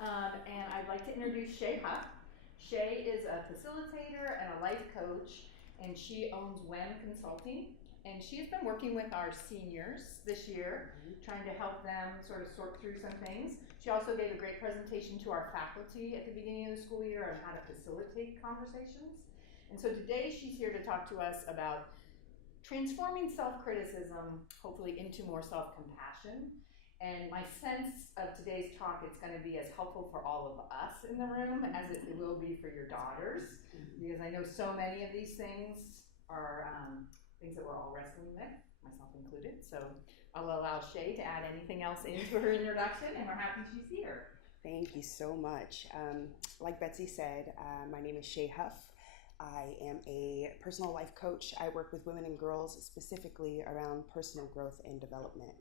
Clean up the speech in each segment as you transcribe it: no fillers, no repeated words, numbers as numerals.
And I'd like to introduce Shay Huff. Shay is a facilitator and a life coach, and she owns WEM Consulting. And she has been working with our seniors this year, trying to help them sort of sort through some things. She also gave a great presentation to our faculty at the beginning of the school year on how to facilitate conversations. And so today she's here to talk to us about transforming self-criticism, hopefully into more self-compassion. And my sense of today's talk, it's going to be as helpful for all of us in the room as it will be for your daughters, because I know so many of these things are things that we're all wrestling with, myself included. So I'll allow Shay to add anything else into her introduction, and we're happy she's here. Thank you so much. Like Betsy said, my name is Shay Huff. I am a personal life coach. I work with women and girls specifically around personal growth and development.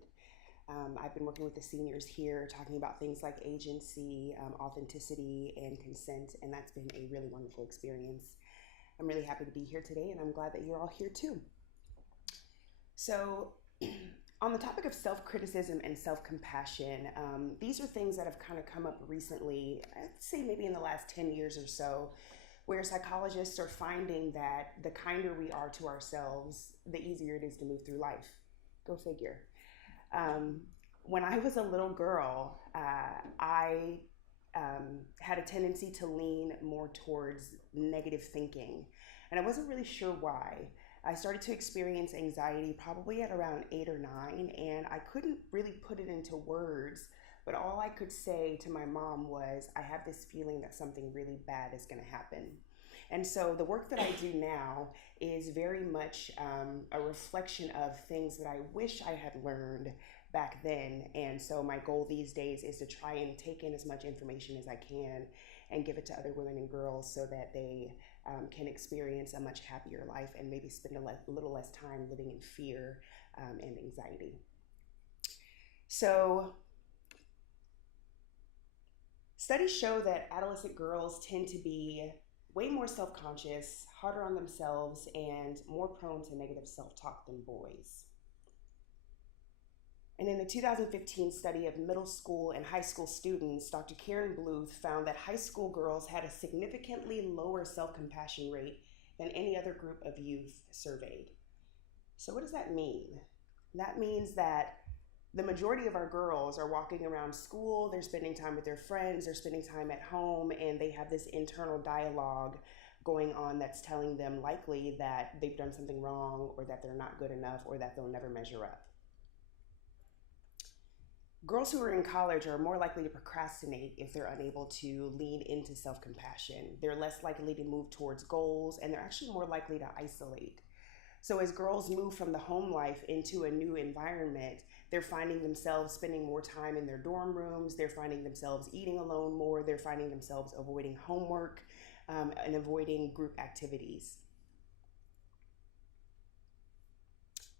I've been working with the seniors here talking about things like agency, authenticity, and consent, and that's been a really wonderful experience. I'm really happy to be here today, and I'm glad that you're all here too. So on the topic of self-criticism and self-compassion, these are things that have kind of come up recently, I'd say maybe in the last 10 years or so, where psychologists are finding that the kinder we are to ourselves, the easier it is to move through life. Go figure. When I was a little girl, I had a tendency to lean more towards negative thinking, and I wasn't really sure why. I started to experience anxiety probably at around 8 or 9, and I couldn't really put it into words, but all I could say to my mom was, I have this feeling that something really bad is going to happen. And so the work that I do now is very much a reflection of things that I wish I had learned back then. And so my goal these days is to try and take in as much information as I can and give it to other women and girls so that they can experience a much happier life and maybe spend a little less time living in fear and anxiety. So studies show that adolescent girls tend to be way more self-conscious, harder on themselves, and more prone to negative self-talk than boys. And in the 2015 study of middle school and high school students, Dr. Karen Bluth found that high school girls had a significantly lower self-compassion rate than any other group of youth surveyed. So what does that mean? That means that the majority of our girls are walking around school, they're spending time with their friends, they're spending time at home, and they have this internal dialogue going on that's telling them likely that they've done something wrong or that they're not good enough or that they'll never measure up. Girls who are in college are more likely to procrastinate if they're unable to lean into self-compassion. They're less likely to move towards goals, and they're actually more likely to isolate. So as girls move from the home life into a new environment, they're finding themselves spending more time in their dorm rooms, they're finding themselves eating alone more, they're finding themselves avoiding homework and avoiding group activities.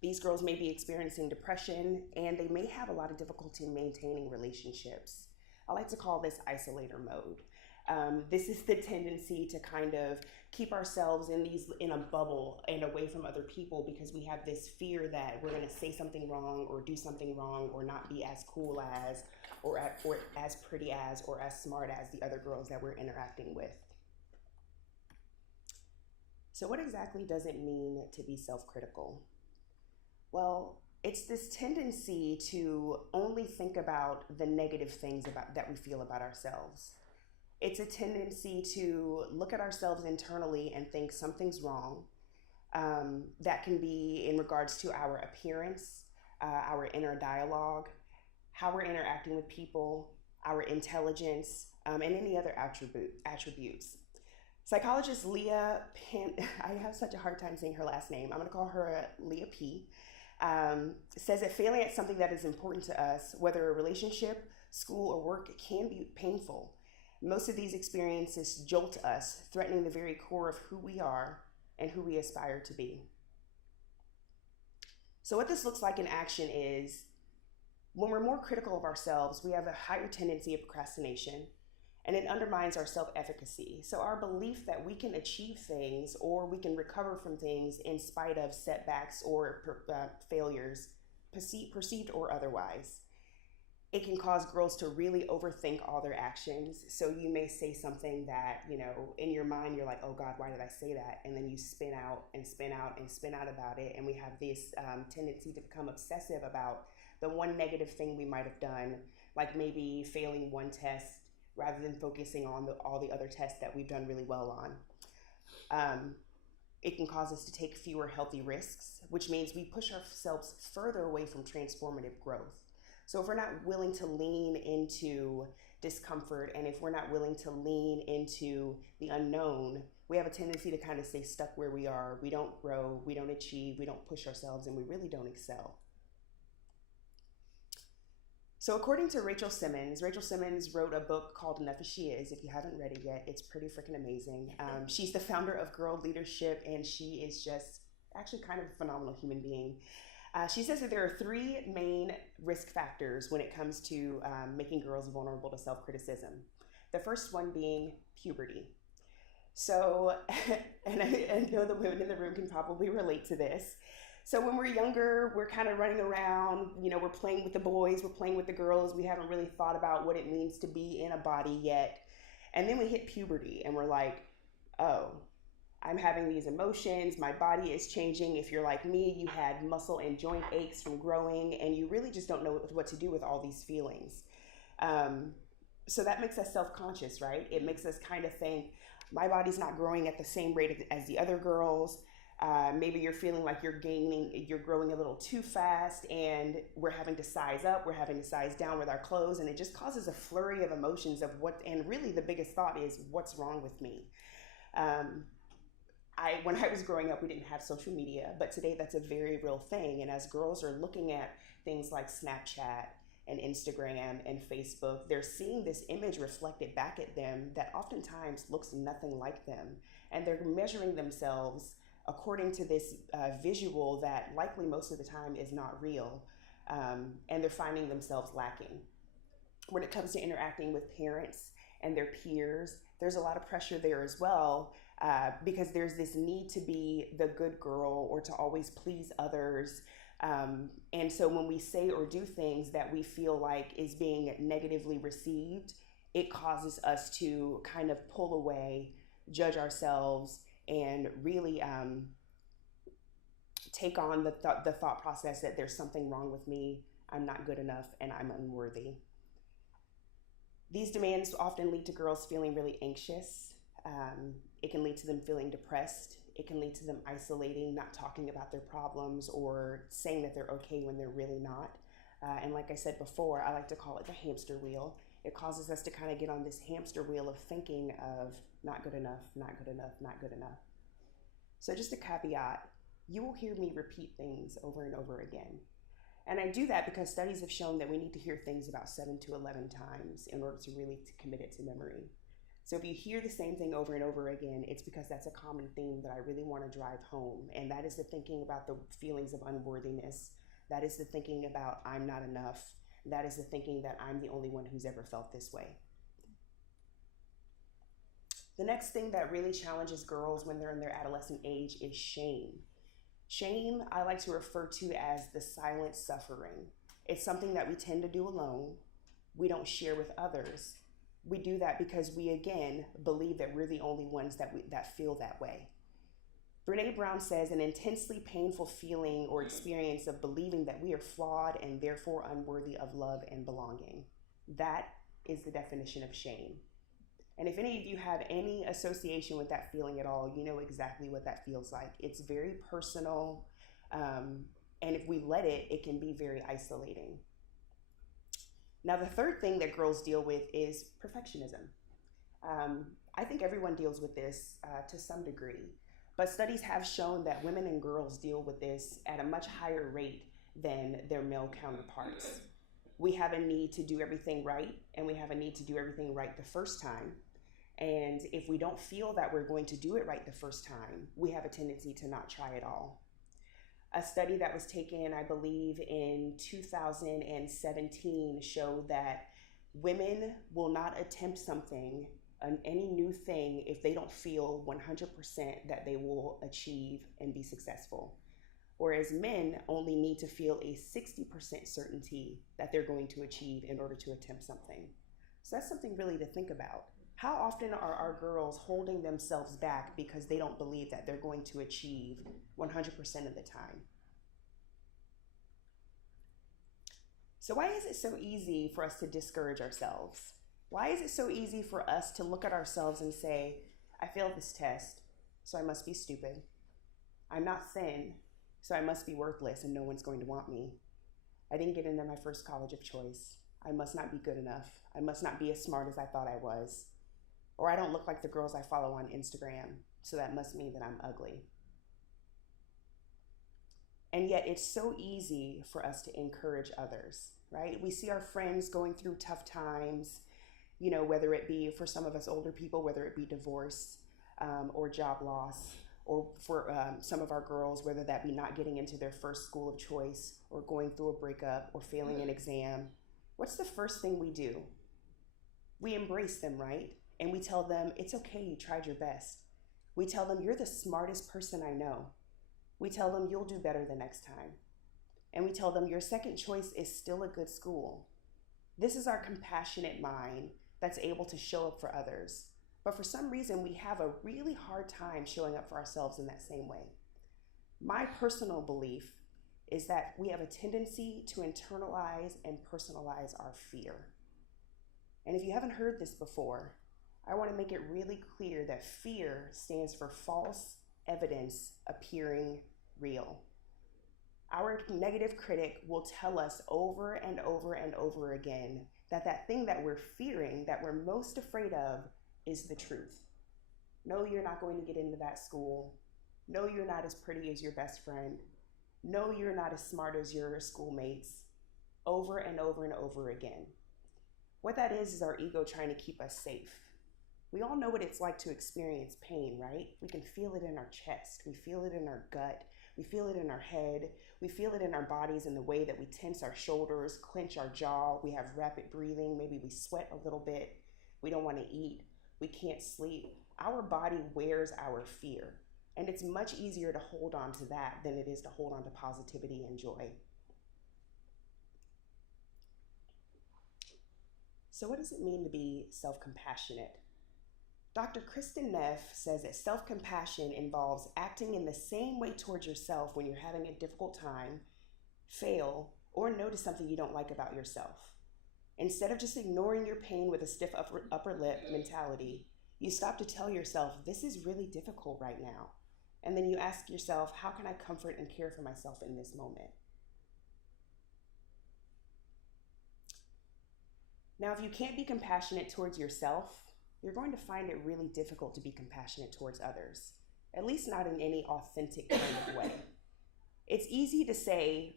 These girls may be experiencing depression, and they may have a lot of difficulty in maintaining relationships. I like to call this isolator mode. This is the tendency to kind of keep ourselves in a bubble and away from other people because we have this fear that we're going to say something wrong or do something wrong or not be as cool as or as pretty as or as smart as the other girls that we're interacting with. So what exactly does it mean to be self-critical? Well, it's this tendency to only think about the negative things that we feel about ourselves. It's a tendency to look at ourselves internally and think something's wrong. That can be in regards to our appearance, our inner dialogue, how we're interacting with people, our intelligence, and any other attributes. Psychologist Leah I have such a hard time saying her last name. I'm going to call her Leah P. Says that failing at something that is important to us, whether a relationship, school, or work, can be painful. Most of these experiences jolt us, threatening the very core of who we are and who we aspire to be. So what this looks like in action is when we're more critical of ourselves, we have a higher tendency of procrastination, and it undermines our self-efficacy. So our belief that we can achieve things or we can recover from things in spite of setbacks or failures, perceived or otherwise. It can cause girls to really overthink all their actions. So you may say something that, in your mind, you're like, oh God, why did I say that? And then you spin out and spin out and spin out about it. And we have this tendency to become obsessive about the one negative thing we might have done, like maybe failing one test, rather than focusing on all the other tests that we've done really well on. It can cause us to take fewer healthy risks, which means we push ourselves further away from transformative growth. So if we're not willing to lean into discomfort, and if we're not willing to lean into the unknown, we have a tendency to kind of stay stuck where we are. We don't grow, we don't achieve, we don't push ourselves, and we really don't excel. So according to Rachel Simmons wrote a book called Enough as She Is. If you haven't read it yet, it's pretty freaking amazing. She's the founder of Girl Leadership, and she is just actually kind of a phenomenal human being. She says that there are three main risk factors when it comes to making girls vulnerable to self-criticism. The first one being puberty. So, and I know the women in the room can probably relate to this. So when we're younger, we're kind of running around, we're playing with the boys, we're playing with the girls. We haven't really thought about what it means to be in a body yet. And then we hit puberty and we're like, oh, I'm having these emotions, my body is changing. If you're like me, you had muscle and joint aches from growing, and you really just don't know what to do with all these feelings. So that makes us self-conscious, right? It makes us kind of think, my body's not growing at the same rate as the other girls. Maybe you're feeling like you're growing a little too fast, and we're having to size up, we're having to size down with our clothes, and it just causes a flurry of emotions and really the biggest thought is, what's wrong with me? When I was growing up, we didn't have social media, but today that's a very real thing. And as girls are looking at things like Snapchat and Instagram and Facebook, they're seeing this image reflected back at them that oftentimes looks nothing like them. And they're measuring themselves according to this visual that likely most of the time is not real. And they're finding themselves lacking. When it comes to interacting with parents and their peers, there's a lot of pressure there as well. Because there's this need to be the good girl or to always please others. And so when we say or do things that we feel like is being negatively received, it causes us to kind of pull away, judge ourselves, and really take on the thought process that there's something wrong with me, I'm not good enough, and I'm unworthy. These demands often lead to girls feeling really anxious. It can lead to them feeling depressed. It can lead to them isolating, not talking about their problems, or saying that they're okay when they're really not. And like I said before, I like to call it the hamster wheel. It causes us to kind of get on this hamster wheel of thinking of not good enough, not good enough, not good enough. So just a caveat, you will hear me repeat things over and over again. And I do that because studies have shown that we need to hear things about 7 to 11 times in order to really commit it to memory. So if you hear the same thing over and over again, it's because that's a common theme that I really want to drive home. And that is the thinking about the feelings of unworthiness. That is the thinking about I'm not enough. That is the thinking that I'm the only one who's ever felt this way. The next thing that really challenges girls when they're in their adolescent age is shame. Shame, I like to refer to as the silent suffering. It's something that we tend to do alone. We don't share with others. We do that because we, again, believe that we're the only ones that feel that way. Brené Brown says an intensely painful feeling or experience of believing that we are flawed and therefore unworthy of love and belonging. That is the definition of shame. And if any of you have any association with that feeling at all, you know exactly what that feels like. It's very personal, and if we let it, it can be very isolating. Now, the third thing that girls deal with is perfectionism. I think everyone deals with this to some degree, but studies have shown that women and girls deal with this at a much higher rate than their male counterparts. We have a need to do everything right, and we have a need to do everything right the first time. And if we don't feel that we're going to do it right the first time, we have a tendency to not try at all. A study that was taken, I believe, in 2017 showed that women will not attempt something, any new thing, if they don't feel 100% that they will achieve and be successful. whereas men only need to feel a 60% certainty that they're going to achieve in order to attempt something. So that's something really to think about. How often are our girls holding themselves back because they don't believe that they're going to achieve 100% of the time? So why is it so easy for us to discourage ourselves? Why is it so easy for us to look at ourselves and say, I failed this test, so I must be stupid. I'm not thin, so I must be worthless and no one's going to want me. I didn't get into my first college of choice. I must not be good enough. I must not be as smart as I thought I was. Or I don't look like the girls I follow on Instagram, so that must mean that I'm ugly. And yet it's so easy for us to encourage others, right? We see our friends going through tough times, whether it be for some of us older people, whether it be divorce or job loss, or for some of our girls, whether that be not getting into their first school of choice or going through a breakup or failing an exam. What's the first thing we do? We embrace them, right? And we tell them, it's okay, you tried your best. We tell them, you're the smartest person I know. We tell them, you'll do better the next time. And we tell them, your second choice is still a good school. This is our compassionate mind that's able to show up for others. But for some reason, we have a really hard time showing up for ourselves in that same way. My personal belief is that we have a tendency to internalize and personalize our fear. And if you haven't heard this before, I want to make it really clear that fear stands for false evidence appearing real. Our negative critic will tell us over and over and over again that that thing that we're fearing, that we're most afraid of, is the truth. No, you're not going to get into that school. No, you're not as pretty as your best friend. No, you're not as smart as your schoolmates. Over and over and over again. What that is our ego trying to keep us safe. We all know what it's like to experience pain, right? We can feel it in our chest. We feel it in our gut. We feel it in our head. We feel it in our bodies in the way that we tense our shoulders, clench our jaw. We have rapid breathing. Maybe we sweat a little bit. We don't want to eat. We can't sleep. Our body wears our fear. And it's much easier to hold on to that than it is to hold on to positivity and joy. So what does it mean to be self-compassionate? Dr. Kristen Neff says that self-compassion involves acting in the same way towards yourself when you're having a difficult time, fail, or notice something you don't like about yourself. Instead of just ignoring your pain with a stiff upper lip mentality, you stop to tell yourself, this is really difficult right now. And then you ask yourself, how can I comfort and care for myself in this moment? Now, if you can't be compassionate towards yourself, you're going to find it really difficult to be compassionate towards others, at least not in any authentic kind of way. It's easy to say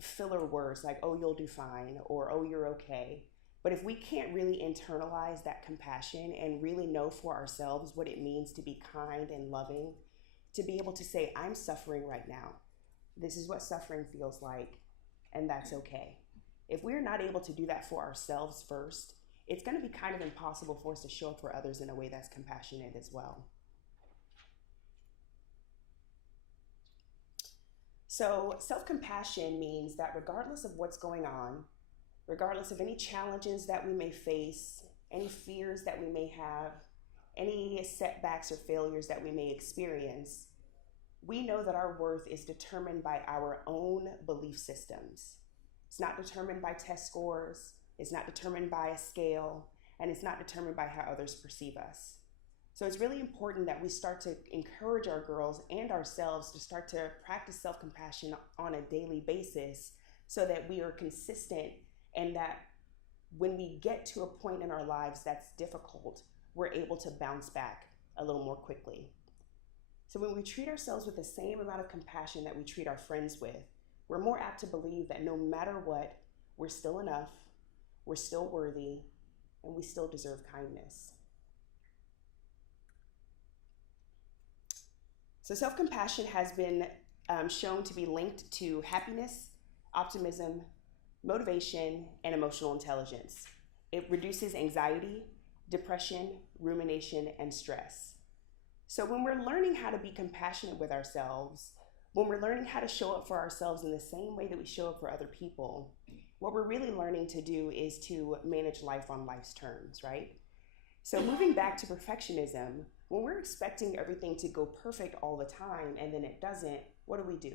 filler words like, oh, you'll do fine, or oh, you're okay. But if we can't really internalize that compassion and really know for ourselves what it means to be kind and loving, to be able to say, I'm suffering right now. This is what suffering feels like, and that's okay. If we're not able to do that for ourselves first, it's going to be kind of impossible for us to show up for others in a way that's compassionate as well. So self-compassion means that regardless of what's going on, regardless of any challenges that we may face, any fears that we may have, any setbacks or failures that we may experience, we know that our worth is determined by our own belief systems. It's not determined by test scores, it's not determined by a scale, and it's not determined by how others perceive us. So it's really important that we start to encourage our girls and ourselves to start to practice self-compassion on a daily basis so that we are consistent and that when we get to a point in our lives that's difficult, we're able to bounce back a little more quickly. So when we treat ourselves with the same amount of compassion that we treat our friends with, we're more apt to believe that no matter what, we're still enough, we're still worthy, and we still deserve kindness. So self-compassion has been shown to be linked to happiness, optimism, motivation, and emotional intelligence. It reduces anxiety, depression, rumination, and stress. So when we're learning how to be compassionate with ourselves, When we're learning how to show up for ourselves in the same way that we show up for other people, what we're really learning to do is to manage life on life's terms, right? So moving back to perfectionism, when we're expecting everything to go perfect all the time and then it doesn't, what do?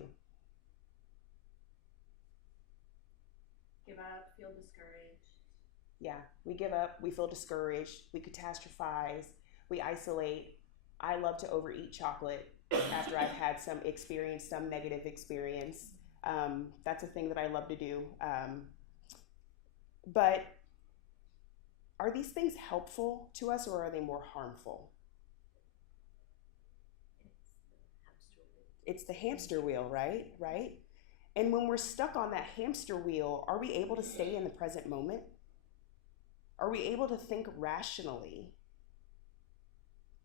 Give up, feel discouraged. Yeah, we give up, we feel discouraged, we catastrophize, we isolate. I love to overeat chocolate after I've had some negative experience. That's a thing that I love to do. But are these things helpful to us or are they more harmful? It's the hamster wheel, right? Right? And when we're stuck on that hamster wheel, are we able to stay in the present moment? Are we able to think rationally?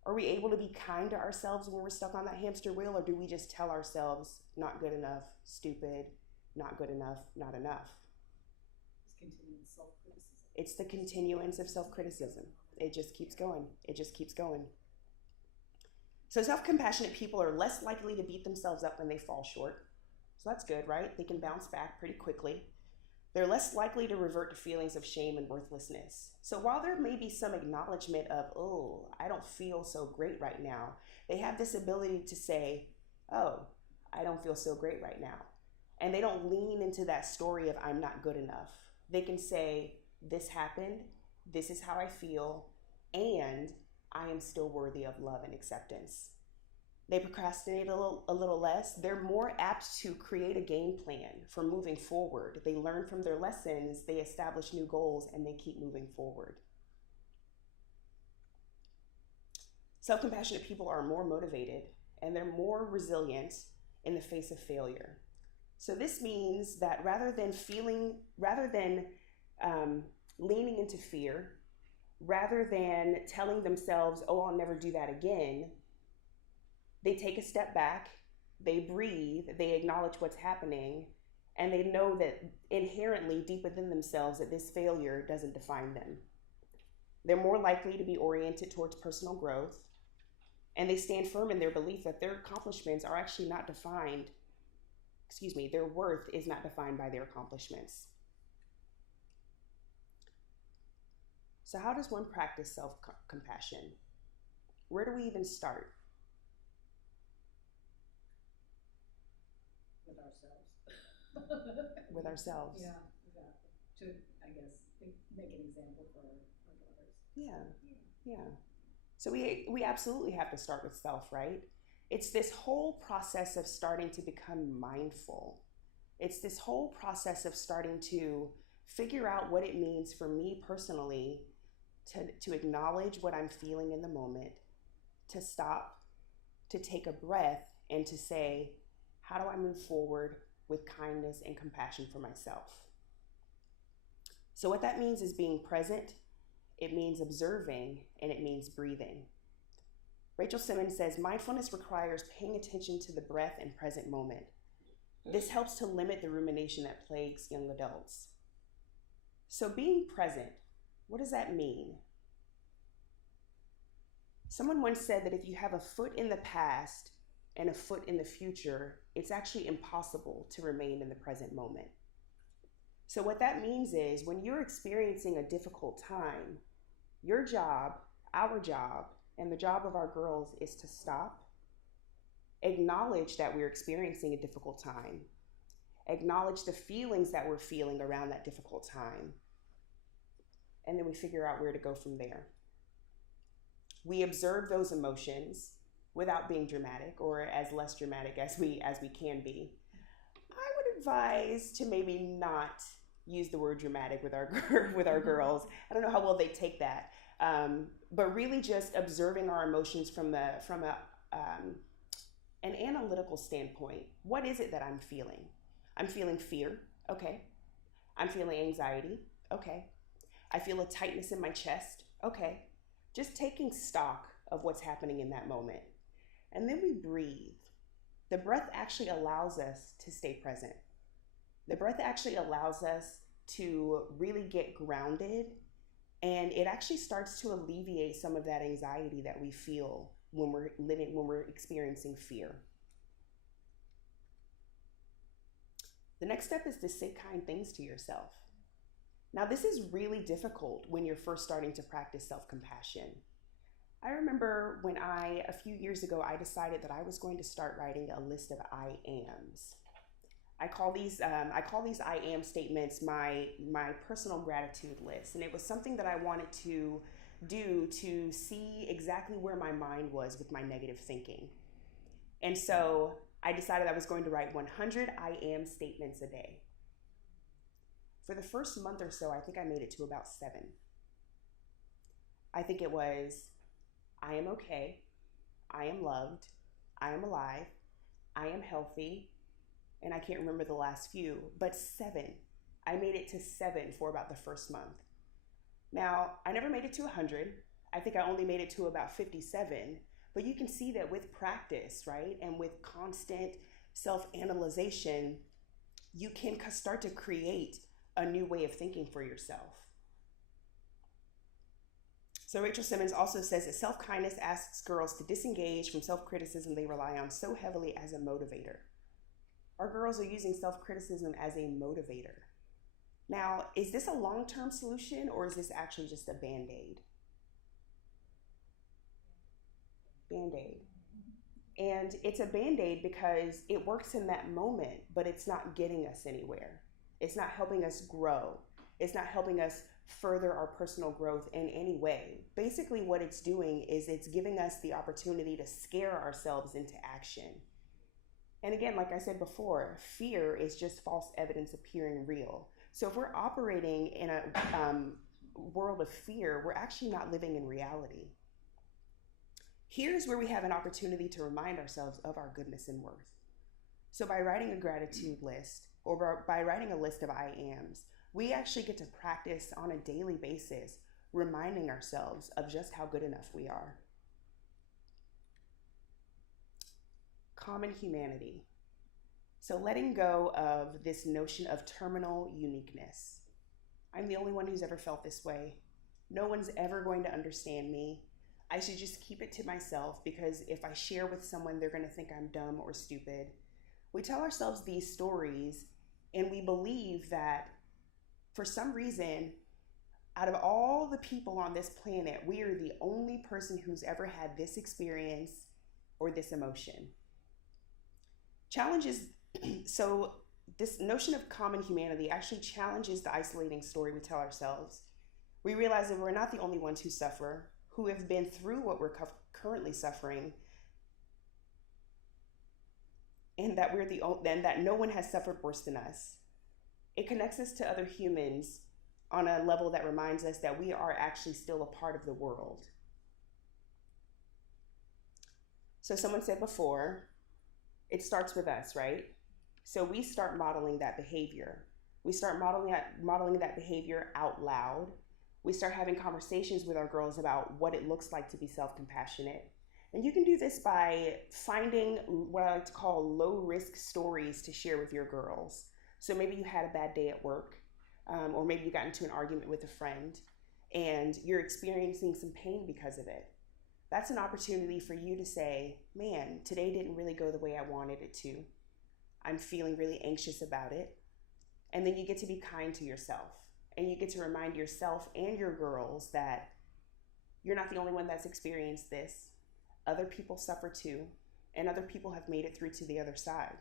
Are we able to be kind to ourselves when we're stuck on that hamster wheel, or do we just tell ourselves, not good enough, stupid, not good enough, not enough? It's the continuance of self-criticism. It just keeps going. It just keeps going. So self-compassionate people are less likely to beat themselves up when they fall short. So that's good, right? They can bounce back pretty quickly. They're less likely to revert to feelings of shame and worthlessness. So while there may be some acknowledgement of, oh, I don't feel so great right now, they have this ability to say, oh, I don't feel so great right now. And they don't lean into that story of I'm not good enough. They can say, this happened, this is how I feel, and I am still worthy of love and acceptance. They procrastinate a little less. They're more apt to create a game plan for moving forward. They learn from their lessons, they establish new goals, and they keep moving forward. Self-compassionate people are more motivated and they're more resilient in the face of failure. So this means that rather than leaning into fear, rather than telling themselves, oh, I'll never do that again, they take a step back, they breathe, they acknowledge what's happening, and they know that inherently deep within themselves that this failure doesn't define them. They're more likely to be oriented towards personal growth, and they stand firm in their belief that their accomplishments are actually not defined, their worth is not defined by their accomplishments. So how does one practice self-compassion? Where do we even start? With ourselves. With ourselves. Yeah, exactly. To, I guess, make an example for our daughters. Yeah. So we absolutely have to start with self, right? It's this whole process of starting to become mindful. It's this whole process of starting to figure out what it means for me personally to acknowledge what I'm feeling in the moment, to stop, to take a breath, and to say, how do I move forward with kindness and compassion for myself? So what that means is being present, it means observing, and it means breathing. Rachel Simmons says, mindfulness requires paying attention to the breath and present moment. This helps to limit the rumination that plagues young adults. So being present, what does that mean? Someone once said that if you have a foot in the past and a foot in the future, it's actually impossible to remain in the present moment. So what that means is when you're experiencing a difficult time, your job, our job, and the job of our girls is to stop, acknowledge that we're experiencing a difficult time, acknowledge the feelings that we're feeling around that difficult time, and then we figure out where to go from there. We observe those emotions without being dramatic, or as less dramatic as we can be. I would advise to maybe not use the word dramatic with our girls. I don't know how well they take that, but really just observing our emotions from an analytical standpoint. What is it that I'm feeling? I'm feeling fear. Okay. I'm feeling anxiety. Okay. I feel a tightness in my chest. Okay. Just taking stock of what's happening in that moment. And then we breathe. The breath actually allows us to stay present. The breath actually allows us to really get grounded, and it actually starts to alleviate some of that anxiety that we feel when we're experiencing fear. The next step is to say kind things to yourself. Now, this is really difficult when you're first starting to practice self-compassion. I remember when a few years ago, I decided that I was going to start writing a list of I ams. I call these I am statements my personal gratitude list. And it was something that I wanted to do to see exactly where my mind was with my negative thinking. And so I decided I was going to write 100 I am statements a day. For the first month or so, I think I made it to about 7. I think it was, I am okay, I am loved, I am alive, I am healthy, and I can't remember the last few, but 7. I made it to 7 for about the first month. Now, I never made it to 100. I think I only made it to about 57, but you can see that with practice, right, and with constant self-analyzation, you can start to create a new way of thinking for yourself. So Rachel Simmons also says that self-kindness asks girls to disengage from self-criticism they rely on so heavily as a motivator. Our girls are using self-criticism as a motivator. Now, is this a long-term solution or is this actually just a Band-Aid? Band-Aid. And it's a Band-Aid because it works in that moment, but it's not getting us anywhere. It's not helping us grow. It's not helping us further our personal growth in any way. Basically, what it's doing is it's giving us the opportunity to scare ourselves into action. And again, like I said before, fear is just false evidence appearing real. So if we're operating in a world of fear, we're actually not living in reality. Here's where we have an opportunity to remind ourselves of our goodness and worth. So by writing a gratitude list, or by writing a list of I ams, we actually get to practice on a daily basis, reminding ourselves of just how good enough we are. Common humanity. So letting go of this notion of terminal uniqueness. I'm the only one who's ever felt this way. No one's ever going to understand me. I should just keep it to myself because if I share with someone, they're going to think I'm dumb or stupid. We tell ourselves these stories and we believe that for some reason, out of all the people on this planet, we are the only person who's ever had this experience or this emotion. So this notion of common humanity actually challenges the isolating story we tell ourselves. We realize that we're not the only ones who suffer, who have been through what we're currently suffering, and that that no one has suffered worse than us. It connects us to other humans on a level that reminds us that we are actually still a part of the world. So someone said before, it starts with us, right? So we start modeling that behavior. We start modeling that behavior out loud. We start having conversations with our girls about what it looks like to be self-compassionate. And you can do this by finding what I like to call low-risk stories to share with your girls. So maybe you had a bad day at work, or maybe you got into an argument with a friend, and you're experiencing some pain because of it. That's an opportunity for you to say, man, today didn't really go the way I wanted it to. I'm feeling really anxious about it. And then you get to be kind to yourself. And you get to remind yourself and your girls that you're not the only one that's experienced this. Other people suffer too, and other people have made it through to the other side.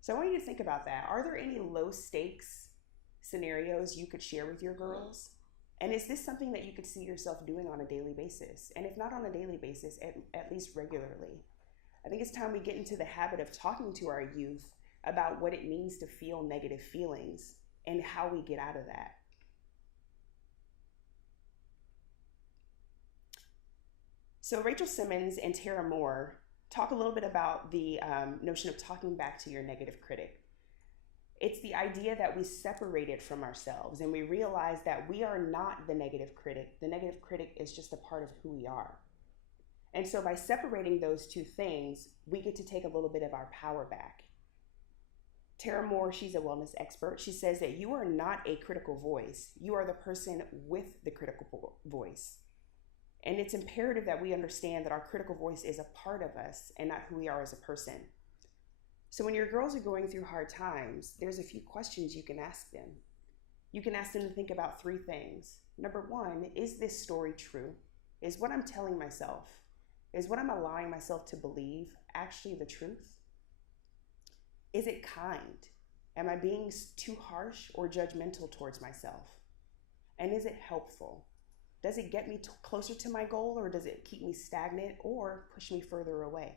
So I want you to think about that. Are there any low stakes scenarios you could share with your girls? And is this something that you could see yourself doing on a daily basis? And if not on a daily basis, at least regularly. I think it's time we get into the habit of talking to our youth about what it means to feel negative feelings and how we get out of that. So Rachel Simmons and Tara Moore talk a little bit about the notion of talking back to your negative critic. It's the idea that we separate it from ourselves and we realize that we are not the negative critic. The negative critic is just a part of who we are. And so by separating those two things, we get to take a little bit of our power back. Tara Moore, she's a wellness expert. She says that you are not a critical voice. You are the person with the critical voice. And it's imperative that we understand that our critical voice is a part of us and not who we are as a person. So when your girls are going through hard times, there's a few questions you can ask them. You can ask them to think about three things. Number one, is this story true? Is what I'm telling myself, is what I'm allowing myself to believe actually the truth? Is it kind? Am I being too harsh or judgmental towards myself? And is it helpful? Does it get me closer to my goal, or does it keep me stagnant or push me further away?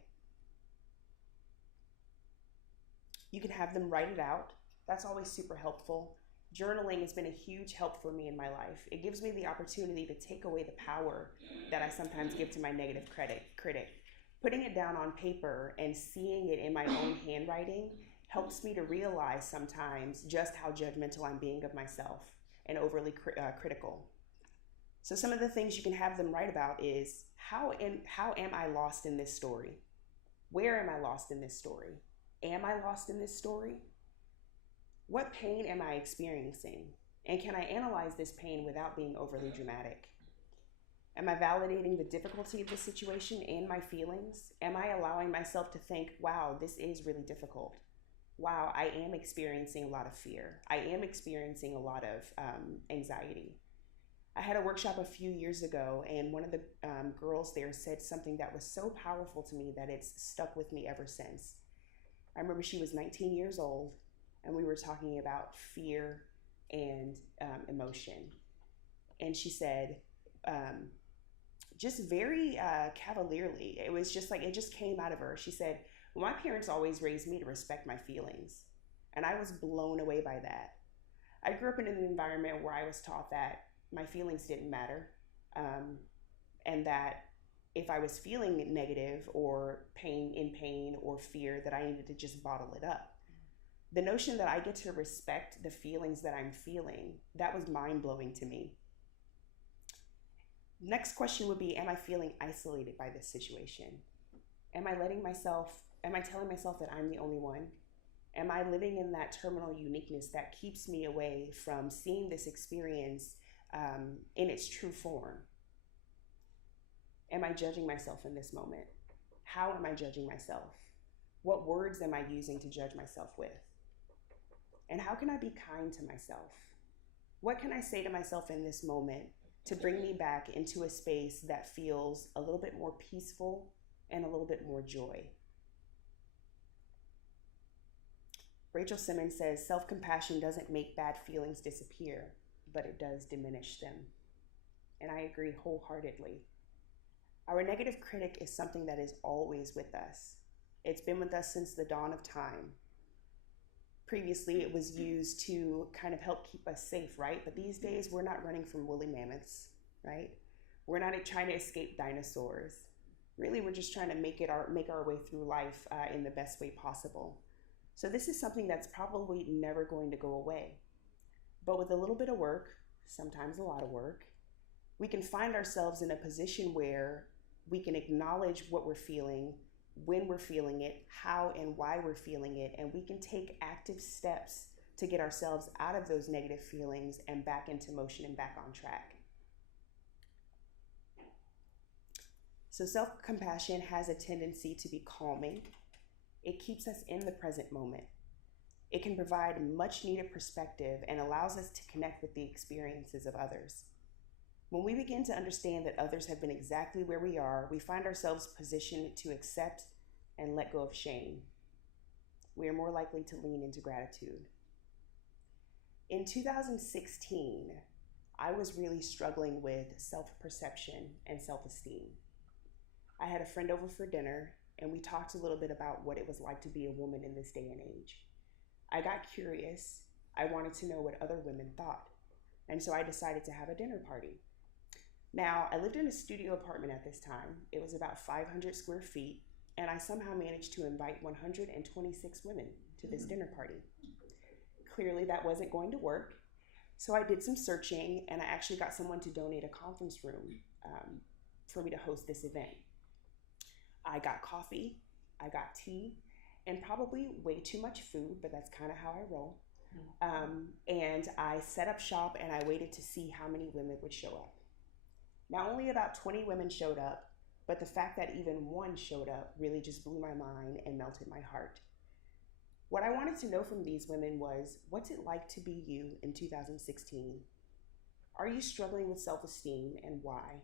You can have them write it out. That's always super helpful. Journaling has been a huge help for me in my life. It gives me the opportunity to take away the power that I sometimes give to my negative critic. Putting it down on paper and seeing it in my own handwriting helps me to realize sometimes just how judgmental I'm being of myself and overly critical. So some of the things you can have them write about is, how am I lost in this story? Where am I lost in this story? Am I lost in this story? What pain am I experiencing? And can I analyze this pain without being overly dramatic? Am I validating the difficulty of the situation and my feelings? Am I allowing myself to think, wow, this is really difficult? Wow, I am experiencing a lot of fear. I am experiencing a lot of anxiety. I had a workshop a few years ago, and one of the girls there said something that was so powerful to me that it's stuck with me ever since. I remember she was 19 years old, and we were talking about fear and emotion. And she said, just very cavalierly, it was just like, it just came out of her. She said, well, my parents always raised me to respect my feelings. And I was blown away by that. I grew up in an environment where I was taught that my feelings didn't matter, and that if I was feeling negative or pain or fear, that I needed to just bottle it up. The notion that I get to respect the feelings that I'm feeling, that was mind-blowing to me. Next question would be, am I feeling isolated by this situation? Am I telling myself that I'm the only one? Am I living in that terminal uniqueness that keeps me away from seeing this experience in its true form? Am I judging myself in this moment? How am I judging myself? What words am I using to judge myself with? And how can I be kind to myself? What can I say to myself in this moment to bring me back into a space that feels a little bit more peaceful and a little bit more joy? Rachel Simmons says, self-compassion doesn't make bad feelings disappear, but it does diminish them. And I agree wholeheartedly. Our negative critic is something that is always with us. It's been with us since the dawn of time. Previously, it was used to kind of help keep us safe, right? But these days, we're not running from woolly mammoths, right? We're not trying to escape dinosaurs. Really, we're just trying to make our way through life in the best way possible. So this is something that's probably never going to go away. But with a little bit of work, sometimes a lot of work, we can find ourselves in a position where we can acknowledge what we're feeling, when we're feeling it, how and why we're feeling it, and we can take active steps to get ourselves out of those negative feelings and back into motion and back on track. So self-compassion has a tendency to be calming. It keeps us in the present moment. It can provide much needed perspective and allows us to connect with the experiences of others. When we begin to understand that others have been exactly where we are, we find ourselves positioned to accept and let go of shame. We are more likely to lean into gratitude. In 2016, I was really struggling with self-perception and self-esteem. I had a friend over for dinner, and we talked a little bit about what it was like to be a woman in this day and age. I got curious. I wanted to know what other women thought. And so I decided to have a dinner party. Now, I lived in a studio apartment at this time. It was about 500 square feet, and I somehow managed to invite 126 women to this dinner party. Clearly, that wasn't going to work. So I did some searching, and I actually got someone to donate a conference room for me to host this event. I got coffee, I got tea, and probably way too much food, but that's kind of how I roll. And I set up shop, and I waited to see how many women would show up. Now, only about 20 women showed up, but the fact that even one showed up really just blew my mind and melted my heart. What I wanted to know from these women was, what's it like to be you in 2016? Are you struggling with self-esteem, and why?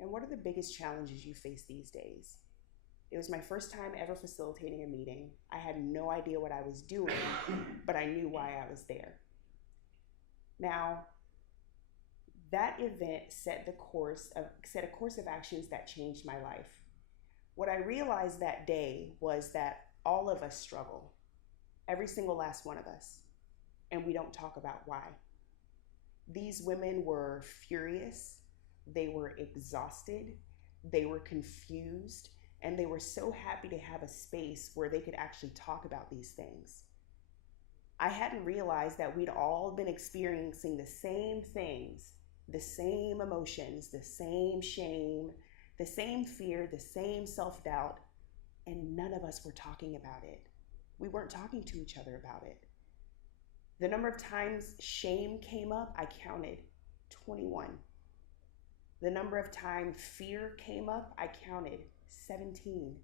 And what are the biggest challenges you face these days? It was my first time ever facilitating a meeting. I had no idea what I was doing, but I knew why I was there. Now, that event set a course of actions that changed my life. What I realized that day was that all of us struggle, every single last one of us, and we don't talk about why. These women were furious, they were exhausted, they were confused, and they were so happy to have a space where they could actually talk about these things. I hadn't realized that we'd all been experiencing the same things, the same emotions, the same shame, the same fear, the same self-doubt, and none of us were talking about it. We weren't talking to each other about it. The number of times shame came up, I counted 21. The number of times fear came up, I counted 17.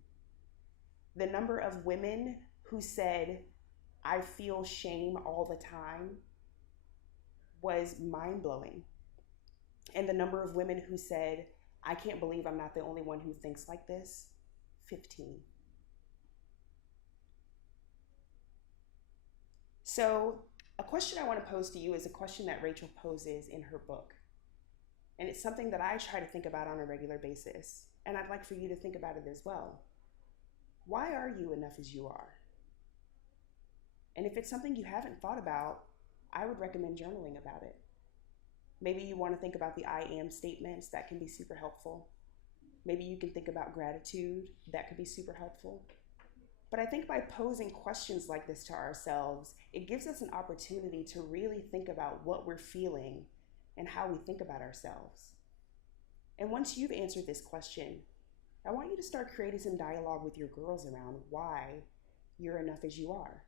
The number of women who said, I feel shame all the time, was mind-blowing. And the number of women who said, I can't believe I'm not the only one who thinks like this, 15. So a question I want to pose to you is a question that Rachel poses in her book. And it's something that I try to think about on a regular basis. And I'd like for you to think about it as well. Why are you enough as you are? And if it's something you haven't thought about, I would recommend journaling about it. Maybe you want to think about the I am statements. That can be super helpful. Maybe you can think about gratitude. That could be super helpful. But I think by posing questions like this to ourselves, it gives us an opportunity to really think about what we're feeling and how we think about ourselves. And once you've answered this question, I want you to start creating some dialogue with your girls around why you're enough as you are.